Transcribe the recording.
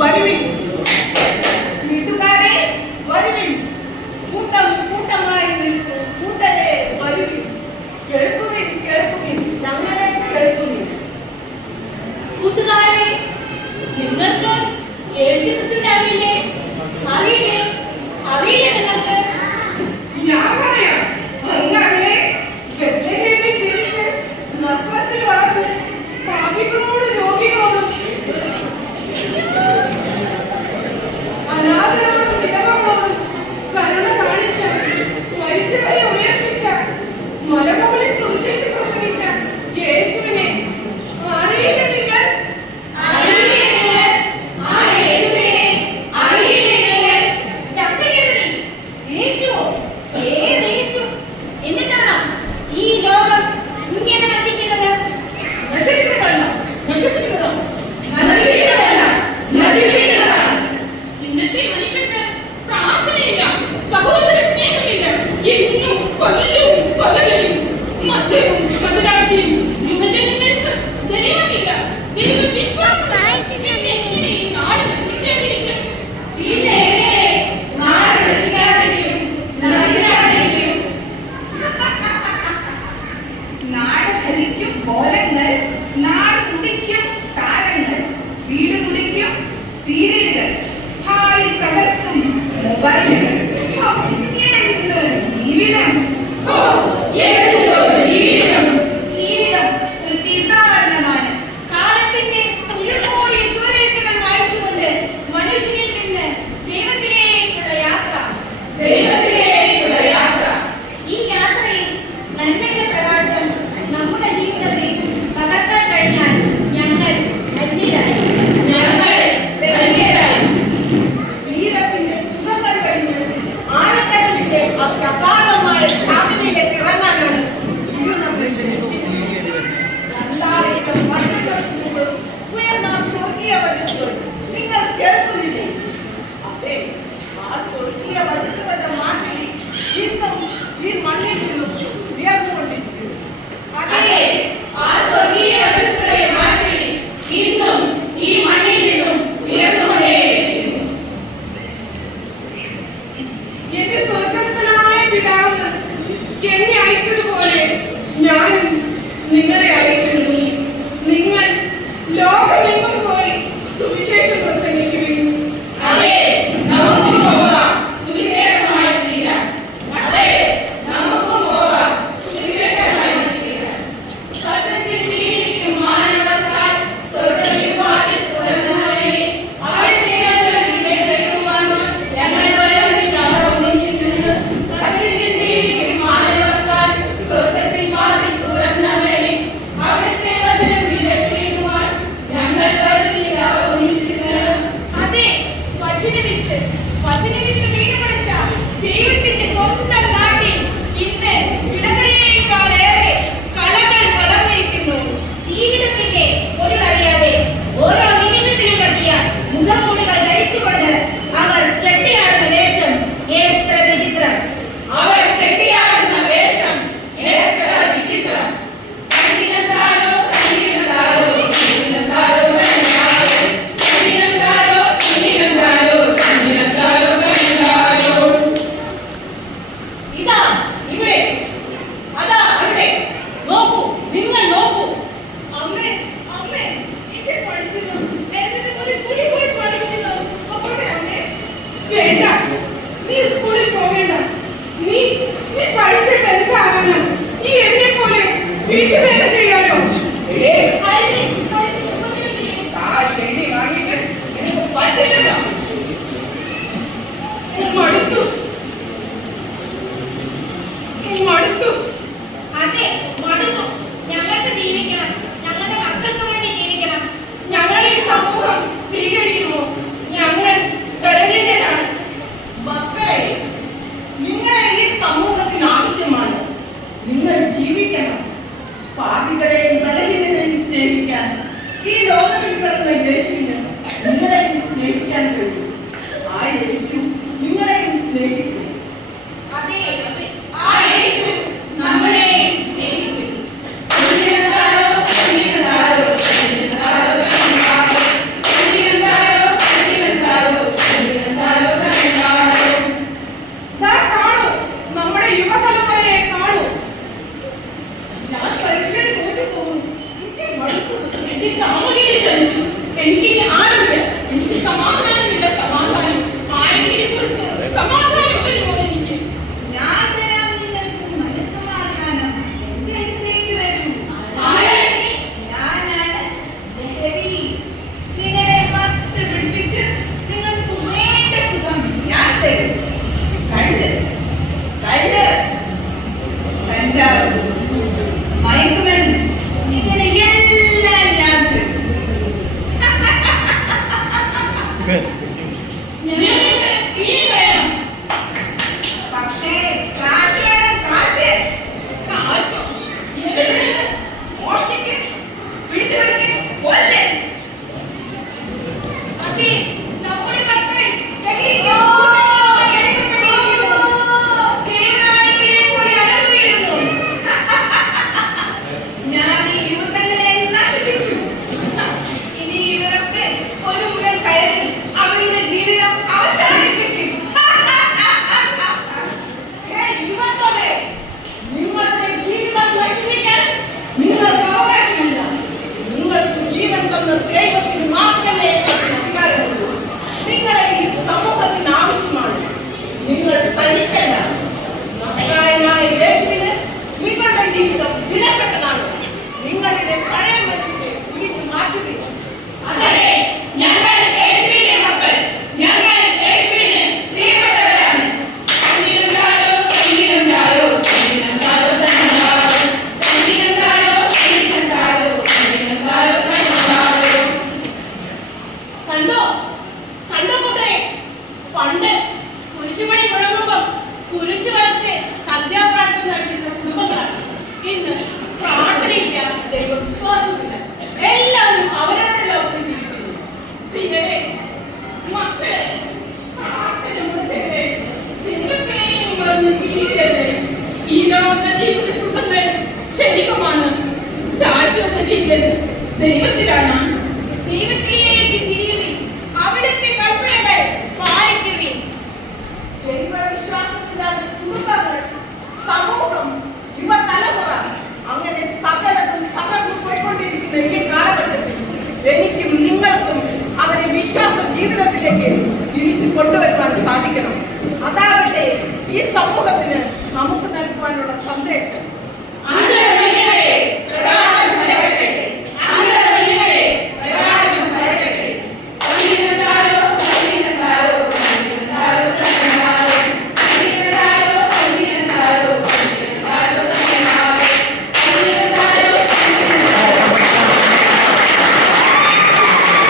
വരുവിൻ വീട്ടുകാരെ, വരുവിൻ. കൂട്ടം കൂട്ടമായി നിൽക്കും കൂട്ടരെ, വരുവിൻ. കേൾക്കുവിൻ, കേൾക്കുവിൻ, ഞങ്ങളെ കേൾക്കുവിൻ. കൂട്ടുകാരെ, നിങ്ങൾക്ക് യേശുക്രിസ്തുവിനെ അറിയില്ലേ? അറിയില്ലേ? അറിയില്ലേ നിങ്ങൾക്ക്? ഞാൻ പറയാം. അങ്ങാകലെ ബെത്ലഹേമിൽ ജനിച്ച് നസ്രത്തിൽ വളർന്ന് പാപികളോടും രോഗികളോടും അനാഥരോടും വിധവകളോടും കരുണ കാണിച്ച, മരിച്ചവരെ ഉയർപ്പിച്ച, മലമുകളിൽ സുവിശേഷം പ്രസംഗിച്ച യേശുവിനെ അറിയില്ല നിങ്ങൾ? എന്നെ അയച്ചതുപോലെ ഞാൻ നിങ്ങളെ അയക്കുന്നു. നിങ്ങൾ ലോകമെങ്ങും പോയി സുവിശേഷം പ്രസംഗിക്കുവിൻ. സത്യത്തിൽ ഞങ്ങൾക്ക് ഇനി വേണം. പക്ഷേ കാശ് വേണം, കാശ്. കാശോ? എവിടെ നിന്ന്? മോഷ്ടിക്ക്, പിടിച്ചുപറിക്ക്, കൊല്ല്. അതി, നമ്മുടെ മക്കൾ ചകിരിക്ക് ഭൂതമായി എടുക്കപ്പെട്ടിരിക്കുന്നു. കേരളത്തിലേക്ക് ഒരു അലവ് വീഴുന്നു. ഞാൻ ഈ യുവതങ്ങളെ നശിപ്പിച്ചു. ഇനി ഇവരൊക്കെ ഒരു മുഴം കയറി അവരുടെ ജീവിതം അവസാനിപ്പിക്കും. യുവത്വമേ, നിങ്ങളുടെ ജീവിതം നശിപ്പിക്കാൻ നിങ്ങൾക്ക് അവകാശമില്ല. നിങ്ങൾക്ക് ജീവൻ തന്ന ദൈവത്തിന് മാത്രമേ അതിന് അധികാരമുള്ളൂ. നിങ്ങളെ ഈ സമൂഹത്തിന് ആവശ്യമാണ്. നിങ്ങൾ തനിക്കല്ല. നസ്രായനായ യേശുവിന് നിങ്ങളുടെ ജീവിതം വിലപ്പെട്ടതാണ്. നിങ്ങളിലെ പഴയ മനുഷ്യനെ ഉരുട്ടി മാറ്റുകയും അതെ, ഞങ്ങൾ യേശുവിന്റെ മക്കൾ. ഞങ്ങൾ യേശുവിന് പ്രിയപ്പെട്ടവരാണ്. തന്നിരുന്നാലോ, തന്നിരുന്നാലോ, തന്നിരുന്നാലോ, തന്നിരുന്നാലോ, തന്നിരുന്നാലോ, തന്നിരുന്നാലോ, തന്നിരുന്നാലോ, തന്നിരുന്നാലോ. കണ്ടോ കണ്ടോ കൂട്ടരെ, പണ്ട് കുരിശുപണി മുഴങ്ങുമ്പം കുരിശ് വരച്ച് സന്ധ്യാപ്രാർത്ഥന നടത്തുന്ന കുടുംബങ്ങളാണ്. ഇന്ന് പ്രാർത്ഥനയില്ല, ദൈവവിശ്വാസമില്ല. എല്ലാവരും അവരവരുടെ ലോകത്ത് ജീവിക്കുന്നു. പിന്നെ മക്കളെ, ദൈവത്തെയും മറന്ന് ജീവിക്കരുത്. ഈ ലോക ജീവിത സുഖങ്ങൾ ക്ഷണികമാണ്. ശാശ്വത ജീവിതം ദൈവത്തിലാണ്. ദൈവത്തിലേക്ക് തിരിയുവിൻ, അവിടുത്തെ കൽപ്പനകൾ പാലിക്കുവിൻ. ദൈവവിശ്വാസമില്ലാത്ത കുടുംബങ്ങൾ, സമൂഹം, യുവതലമുറ, അങ്ങനെ സകലതും തകർന്നു പോയിക്കൊണ്ടിരിക്കുന്ന ഈ കാലഘട്ടത്തിൽ എനിക്കും നിങ്ങൾക്കും അവരെ വിശ്വാസ ജീവിതത്തിലേക്ക് തിരിച്ചു കൊണ്ടുവരുവാൻ സാധിക്കണം. അതാകട്ടെ ഈ സമൂഹത്തിന് നമുക്ക് നൽകുവാനുള്ള സന്ദേശം. അന്തർജനങ്ങളെ പ്രകാശ